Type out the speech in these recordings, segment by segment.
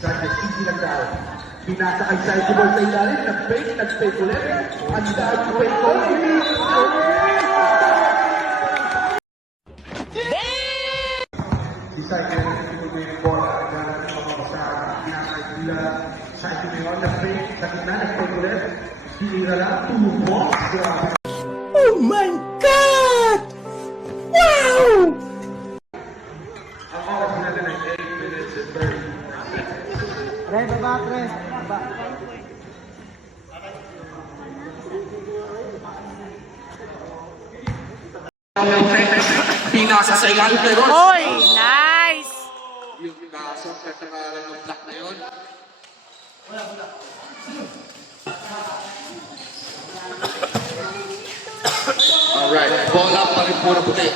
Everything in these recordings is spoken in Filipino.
Sa Destiny lang daw. Pinasa kay Sideball sa ilalim, nag-fake ulit. Ang dahil fake ko. Si Sideball, hindi yung bola. Ganang pamabasa. Pinasa kay Sila. Sideball, nag-fake. Nag-fake ulit. Sinira lang. Tumubok. Grabe. Oh my God! Wow! Ang oras natin ay 8 minutes and 30. Pre, baba, pre. Baba. Pinasa sa ilalim pero Hoy, nice! yung pinasa sa pangalan ng black na yun. Alright, bola pa rin po na puti.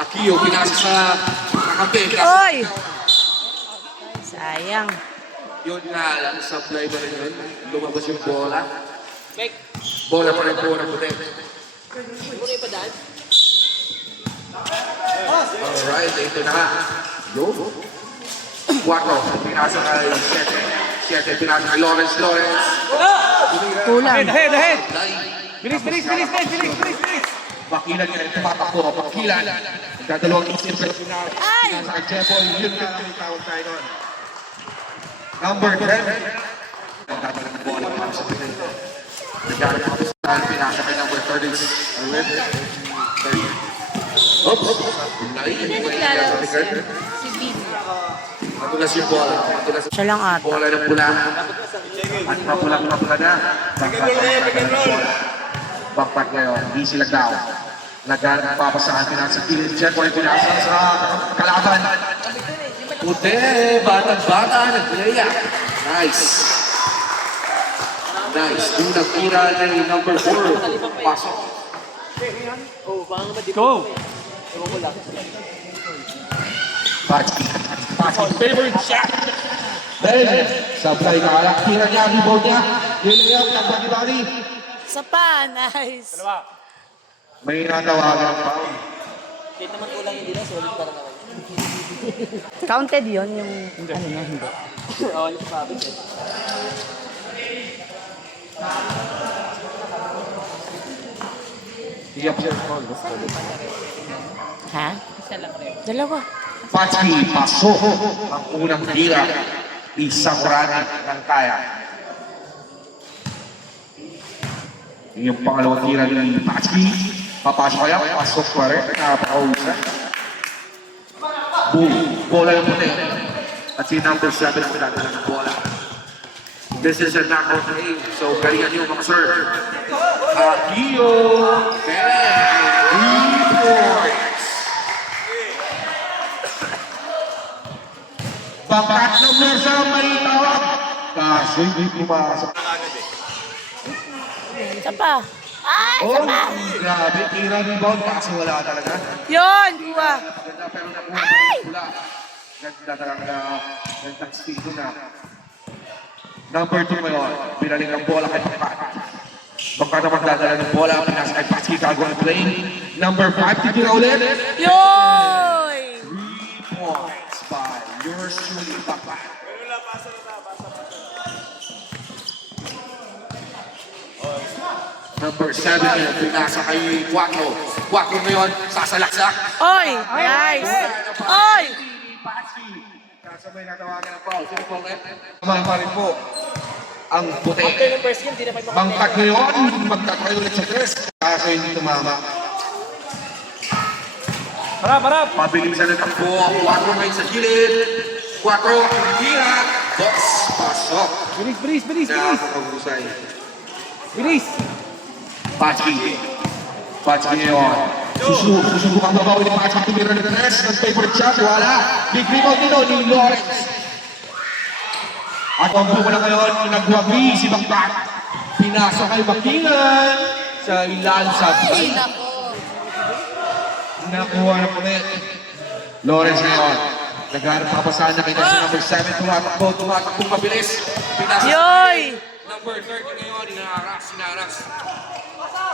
Akio, pinasa sa kakampi. Hoy! Sayang. Yun nga lang, supply ba rin yun? Lumabas yung bola. Bola pa rin po na puti. Alright, ito na nga. Yo. 4, pinasa kay 7, pinasa kay Lawrence. Kulang. Ahead! Bilis! Bakilan ka rin, tumatakbo, bakilan. Dadalawang isip sa Ay! pinasa kay Jeboy, yun nga ang tawag tayo nun. Number 10. Ang dadalawang ng bola para sa Pinay. Nagkaroon ng kapisahan, pinasa kay number 30. Oops! Matulas yung bola. Siya lang ata. Bola ng pula. At mapula na. Backpack ngayon. Easy lang daw. Nagkaroon ng papasahan. Pinasa kilid. Checkpoint. Pinasa sa kalaban. Puti. Bata. Nagplaya. Nice. Unang tira ni number 4. Pasok. Go! Patsy, favorite shot. Then, supply na kaya. Tira niya, rebound niya. Nilayap ng bagi-bagi. Isa pa, nice. May natawagan ng foul. Counted yun, yung ano niya, hindi. Iyap siya. Ha? Dalawa. Patsy, pasok. Ang unang tira. Isang rani ng kaya. Yung pangalawang tira ni Patsy. Papasok kaya, pasok pa rin. Nakapakausa. Boom. Bola yung puti. At si number 7 ang pinadala ng bola. This is a knockout game. So, galingan niyo mga sir. Akio. 3 points. Bakat ng Mersa may tawag. Kaso hindi pumasok. Isa pa. Ay, isa pa. Grabe. Tira rebound. Kaso wala talaga. Yun, kuha. Maganda pero nakuha ng pula. Ganda talaga. Gandang speed na. Number 2 ngayon. Pinaling ng bola kay Bakat. Bakat na magdadala ng bola. Pinasa kay Patsy Kago ang play. Number 5. Titira ulit. Yoy! 3 points by yours truly, Bakat. Number 7 ngayon. Pinasa kay Quattro. Quattro ngayon. Sasalaksak. Oy, nice. Oy! Patsy. Kasabay natawagan ng foul. Sino po ulit? Tama rin po. Ang puti. Bangkat ngayon, magtatry ulit sa tres. Kaso hindi tumama. Harap! Pabilisan ng takbo. 4 ngayon sa gilid. 4 ang tira. Box. Pasok. Bilis! Nakakapagusay. Bilis! Patsy ngayon. Susubukang babawi ni Patsy. Tumira ng tres. Nag-favorite shot. Wala. Big rebound dito ni Lawrence. At ang buko na ngayon, nagwagi si Bakbak. Pinasa kay Bakingan sa ilan sa bay. Nakuha na po ulit. Lawrence ngayon. Nagharap papasahan na kay sa number 7. Tumatakbo mabilis. Pinasa Yoy! number 30 ngayon, sinaras.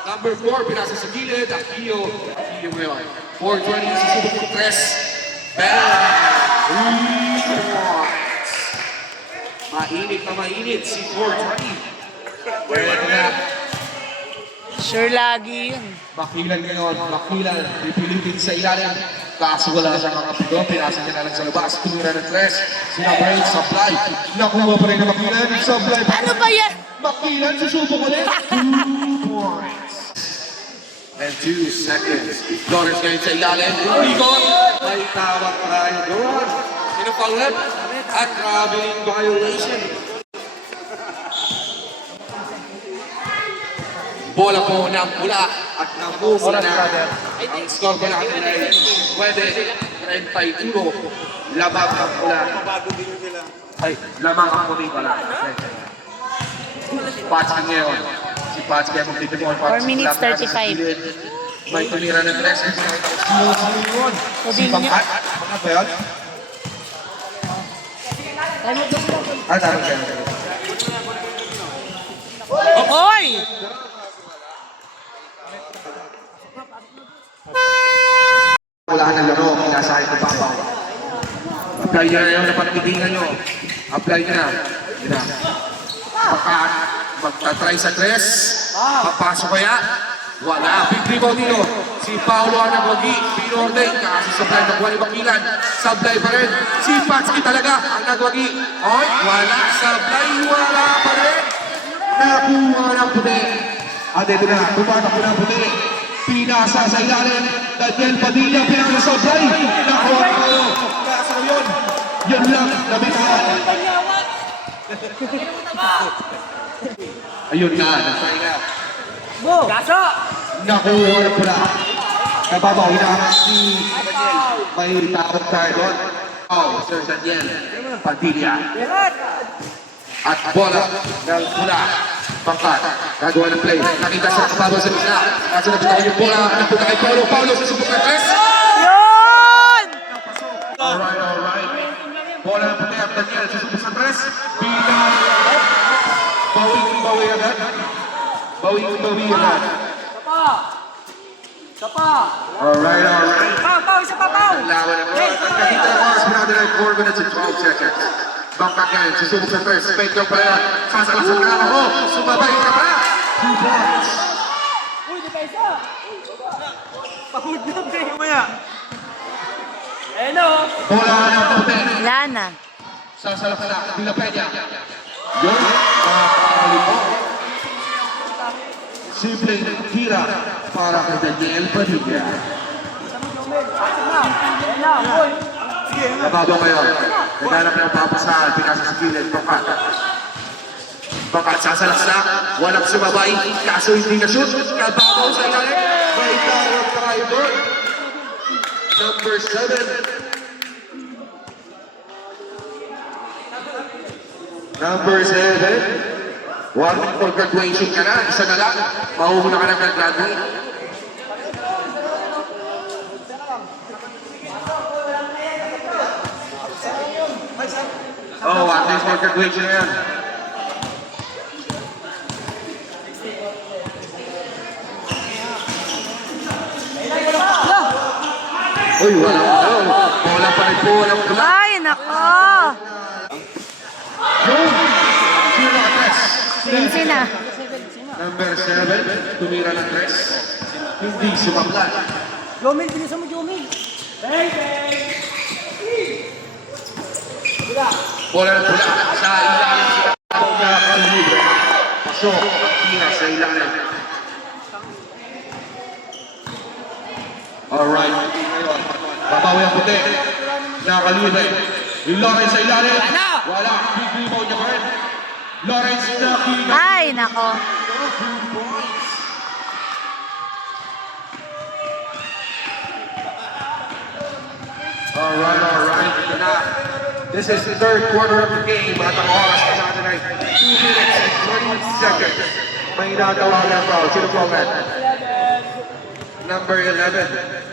Number 4, pinasa sa gilid. Akio ngayon. 420 sa subok ng press. Bang! 3 points. mainit si 420. Pwede na. Sure lagi yun. Makilan ngayon, makilan. Pipilitin sa ilalim. Kaso wala siyang kakapito. Pinasa niya na lang sa labas. Tumira ng tres. Sinabray, supply. Nakuha pa rin na makilan. Supply. Ano ba yan? Makilan, susubok ulit. 2 points. And 2 seconds. Lawrence ngayon sa ilalim. Ligon. May tawag tayo doon. Sino pang left? At traveling violation. Bola po ng pula at nakuha na. Ang score po natin ay pwede 31. Lamang ang pula. Ay, lamang ang puti pala. Patsky ngayon. Si Patsky ang magtitipon. 4 minutes 35. May tumira ng tres. Si Pangkat. Pangkat ba yun? Ah, tama kayo. Hoy! Wala ng laro, pinasahin ko pa. Apply nyo na yung napagpitingan nyo. Apply nyo na. Yun na. Baka magtatry sa tres. Papasok kaya? Wala. Big rebound dito. Si Paolo Anagwagi, pinorder. Kasi supply na buwan ni Bakilan. Supply pa rin. Si Patsky talaga ang nagwagi. Oy, wala. Supply, wala pa rin. Nakuha ng puti. At ito na, tumata po ng puti. Pinasa sa ilalim. Daniel Padilla, pinasa sa supply. Nakuha na kayo. Kaso yun. Yun lang, nabitawan. Ayun na, nasay na. Gaso! Nakuha na pula. Nababaw, hinahanap si may takot tayo doon. Oh, Sir Daniel Padilla. At bola ng pula. Pangkat, gagawa ng play. Nakita sa kapabaw sa gitna. At sinabitan yung bola. Napunta kay Paulo. Paulo sa subok ng tres. Yun! Alright, alright. Bola ng puti at Daniel sa subok ng tres. Bilang. Bawi agad. Bawi agad. Alright, alright. Pau, isa pa, Pau! Lawan ng bola. Nakita ng oras. Pinado na 4 minutes and 12 seconds. Bangka ngayon, susubok sa first. Fake yung pala. Sasalasan na ako. Sumabay ka pa. 2 points. Uy, di pa isa! Pahud na, pre, umaya! Ano? Bola ng puti. Wala na. Sasalasan na. Villa Peña. Yun. Nakakali po. Simpleng tira para kay Daniel Padilla. Nababaw ngayon. Naghanap ng papasahan. Pinasa sa kilid. Bakat. Bakat sasalas na. Walang sumabay. Kaso hindi na-shoot. Kababaw sa ilalim. May tawag tayo doon. Number 7. Number 7. 1 week for graduation ka na. Isa na lang. Mahuhula ka na mag-graduate. Oh, 1 week for graduation na yan. Uy, wala pa. Bola pa rin po. Walang pula. Ay, nako! Sino ka, Tres? Lindsay na. Number 7, tumira ng tres. Hindi sumablan. Jomil, bilisan mo, Jomil! Bola ng pula sa ilalim si Kapong na kalibre. Pasok, tira sa ilalim. Alright. Babawi ang puti. Nakalibre. Yung Lawrence sa ilalim. Wala. Big rebound niya pa rin. Lawrence nakita. Ay, nako. Alright. Ito na. This is the third quarter of the game. At ang oras na natin ay 2 minutes and 20 seconds. May nagawa na foul. Sino po man? Number 11.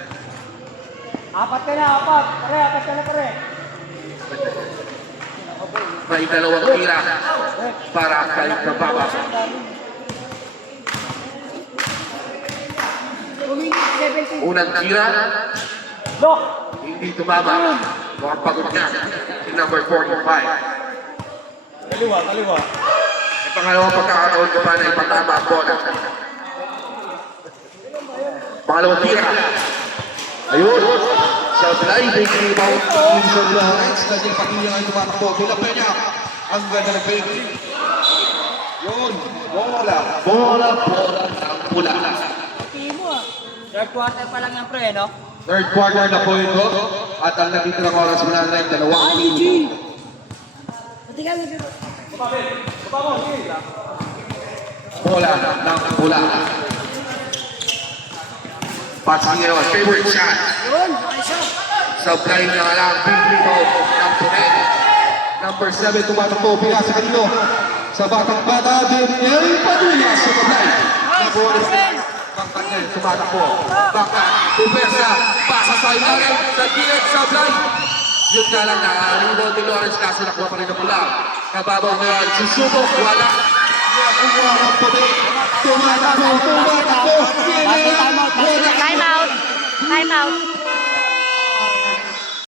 Apat ka na, apat! Apat ka na, pare! May dalawang tira para kay Kababa. Unang tira, Lock! hindi tumama. Mukhang pagod niya. Si number 45. Kaliwa. May pangalawang pagkakataon ko pa na ipatama ang bola. Pangalawang tira. Ayun. Sa blind, may rebound. Vincent Lawrence. Dahil Padilla ay tumatakbo. Villa Peña. Ang ganda ng baby. Yun. Bola ng pula. Third quarter pa lang yan, pre, no? Third quarter na po ito. At ang natitirang oras mo na rin, 2 minuto. Bola ng pula. Passing ngayon, favorite shot. Sa blind na lang, big rebound ng Punet. Number 7, tumatakbo, pinasa sa kanino. Sa batang bata, Daniel Padilla sa blind. Pangkatner, tumatakbo. Baka, pupesa, pasa sa ilalim, sa gilid, sa blind. Yun nga lang na rebound ni Lawrence kaso nakuha pa rin ang pula. Kababaw ngayon, susubok, wala. Nakuha ng puti. Tumatakbo. Time out. Time out.